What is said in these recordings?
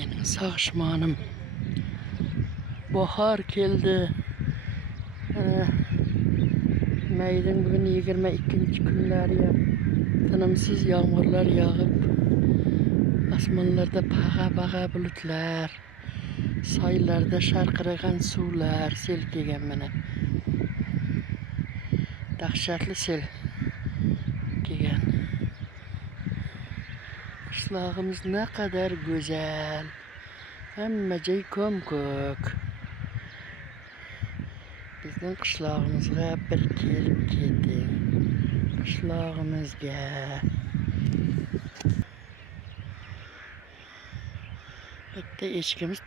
Benim sağışmanım. Bahar geldi. Mayın bugün 22. günler ya. Tanımsız yağmurlar yağıp asmanlarda pağa bulutlar, saylarda şarkıragan sular sel kelgen mene. Dahşatlı sel kelgen. Kışlağımız ne kadar güzel. Hemme jay kömkök. Bizden kışlağımızga bir kelip ketin. Kışlağımızga. Hatta eşkimiz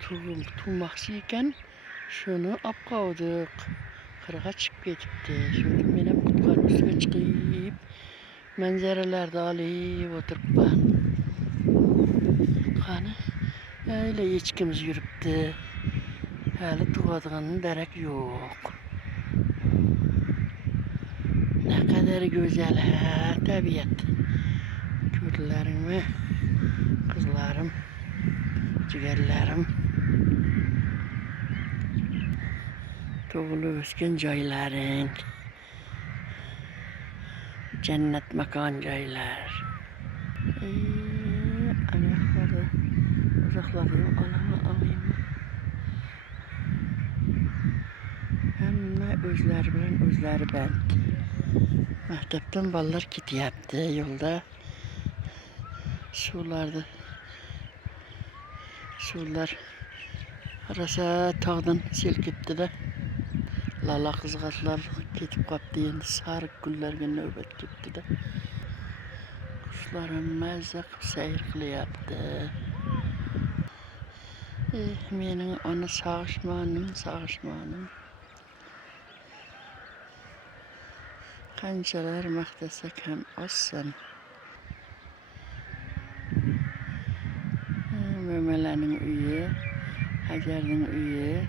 tuğmakçı iken şunu apqavdık. Kırığa çıkıp ketipti. Şöyle benim kutkanın üstüne çıkıp manzaralarda alayıp oturup ben. Kanı öyle eşkimiz yürüptü. Hali tuğadığının derek yok. Ne kadar güzel ha tabiat. Körlerim ve kızlarım, ciğerlerim. Doğulu ösken joylaring. Cennet makan joylar. Ayakları uzaklarını alayım. Hemme özleri ben. Mektepten ballar kit yaptı yolda. Sular arasa tağdan silkipti de. Lala kızgatlar ketip kaptı endi sarık güllerge nöbet kepti de. Kuşlarım mazza seyir qilyapti. Mening ona sağışmanım. Qanchalar maqtasak ham ozsan. Mömelerning uyi, Hajarning uyi,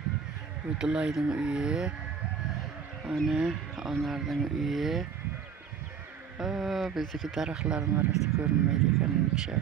Udulayning uyi, onlarning uyi. Bizdeki daraxtlarning arasida ko'rinmaydi ekan uncha.